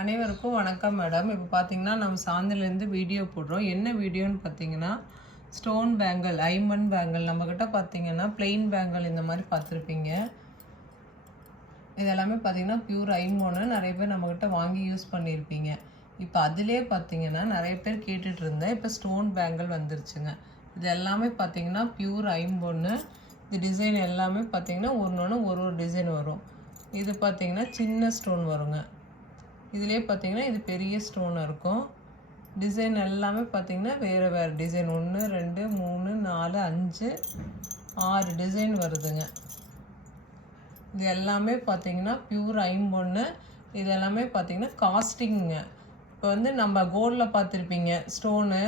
அனைவருக்கும் வணக்கம் மேடம். இப்போ பார்த்தீங்கன்னா நம்ம சாந்திலேருந்து வீடியோ போடுறோம். என்ன வீடியோன்னு பார்த்தீங்கன்னா ஸ்டோன் பேங்கிள், ஐமண்ட் பேங்கிள். நம்மக்கிட்ட பார்த்தீங்கன்னா பிளெயின் பேங்கிள் இந்த மாதிரி பார்த்துருப்பீங்க. இதெல்லாமே பார்த்தீங்கன்னா பியூர் ஐமோன்னு நிறைய பேர் நம்மக்கிட்ட வாங்கி யூஸ் பண்ணியிருப்பீங்க. இப்போ அதிலே பார்த்தீங்கன்னா நிறைய பேர் கேட்டுட்டு இருந்தேன். இப்போ ஸ்டோன் பேங்கிள் வந்துருச்சுங்க. இது எல்லாமே பார்த்தீங்கன்னா பியூர் ஐம்பொன்னு. இது டிசைன் எல்லாமே பார்த்தீங்கன்னா ஒன்று ஒரு டிசைன் வரும். இது பார்த்தீங்கன்னா சின்ன ஸ்டோன் வருங்க. இதிலே பார்த்தீங்கன்னா இது பெரிய ஸ்டோன் இருக்கும். டிசைன் எல்லாமே பார்த்தீங்கன்னா வேறு வேறு டிசைன் 1 2 3 4 5 6 டிசைன் வருதுங்க. இது எல்லாமே பார்த்தீங்கன்னா பியூர் ஐம்பொன்னு. இது எல்லாமே பார்த்தீங்கன்னா காஸ்டிங்குங்க. இப்போ வந்து நம்ம கோல்டில் பார்த்துருப்பீங்க ஸ்டோனு,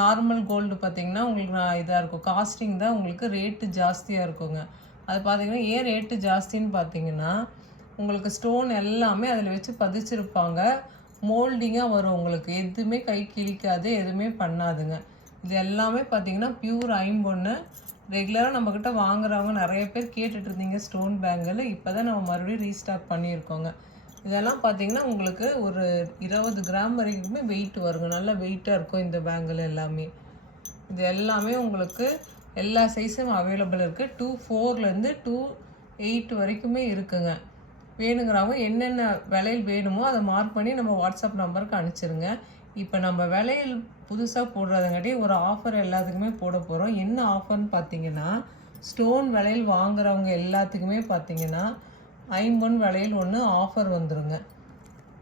நார்மல் கோல்டு பார்த்தீங்கன்னா உங்களுக்கு இதாக இருக்கும். காஸ்டிங் தான் உங்களுக்கு ரேட்டு ஜாஸ்தியாக இருக்குங்க. அது பார்த்தீங்கன்னா ஏன் ரேட்டு ஜாஸ்தின்னு பார்த்தீங்கன்னா உங்களுக்கு ஸ்டோன் எல்லாமே அதில் வச்சு பதிச்சிருப்பாங்க. மோல்டிங்காக வரும். உங்களுக்கு எதுவுமே கை கிழிக்காது, எதுவுமே பண்ணாதுங்க. இது எல்லாமே பார்த்தீங்கன்னா பியூர் ஐம்பொன்னு. ரெகுலராக நம்மக்கிட்ட வாங்குறவங்க நிறைய பேர் கேட்டுட்டு இருந்தீங்க ஸ்டோன் பேங்கிள். இப்போ தான் நம்ம மறுபடியும் ரீஸ்டாக் பண்ணியிருக்கோங்க. இதெல்லாம் பார்த்தீங்கன்னா உங்களுக்கு ஒரு 20 கிராம் வரைக்குமே வெயிட் வருங்க. நல்லா வெயிட்டாக இருக்கும் இந்த பேங்கிள் எல்லாமே. இது எல்லாமே உங்களுக்கு எல்லா சைஸும் அவைலபிள் இருக்குது. 2.4லேருந்து 2.8 வரைக்குமே இருக்குங்க. வேணுங்கிறவங்க என்னென்ன விலையில் வேணுமோ அதை மார்க் பண்ணி நம்ம வாட்ஸ்அப் நம்பருக்கு அனுப்பிச்சிருங்க. இப்போ நம்ம விலையில் புதுசாக போடுறதுங்காட்டி ஒரு ஆஃபர் எல்லாத்துக்குமே போட போகிறோம். என்ன ஆஃபர்னு பார்த்தீங்கன்னா ஸ்டோன் விலையில் வாங்குறவங்க எல்லாத்துக்குமே பார்த்தீங்கன்னா ஐம்பொன் விலையில் ஒன்று ஆஃபர் வந்துடுங்க.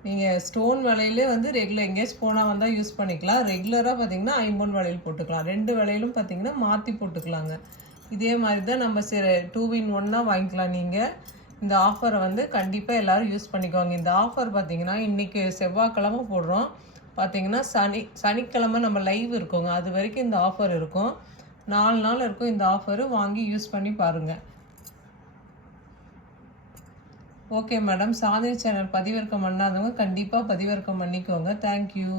நீங்கள் ஸ்டோன் விலையிலே வந்து ரெகுலர் எங்கேயாச்சும் போனால் வந்தால் யூஸ் பண்ணிக்கலாம். ரெகுலராக பார்த்தீங்கன்னா ஐம்பொன் விலையில் போட்டுக்கலாம். 2 விலையிலும் பார்த்தீங்கன்னா மாற்றி போட்டுக்கலாங்க. இதே மாதிரி தான் நம்ம 2-in-1 வாங்கிக்கலாம். நீங்கள் இந்த ஆஃபரை வந்து கண்டிப்பாக எல்லோரும் யூஸ் பண்ணிக்கோங்க. இந்த ஆஃபர் பார்த்தீங்கன்னா இன்றைக்கி செவ்வாய்க்கிழமை போடுறோம். பார்த்தீங்கன்னா சனிக்கிழமை நம்ம லைவ் இருக்கோங்க. அது வரைக்கும் இந்த ஆஃபர் இருக்கும். 4 நாள் இருக்கும் இந்த ஆஃபரு. வாங்கி யூஸ் பண்ணி பாருங்கள். Okay madam. சாந்தினி சேனல் பதிவிறக்கம் பண்ணாதவங்க கண்டிப்பாக பதிவிறக்கம் பண்ணிக்கோங்க. தேங்க்யூ.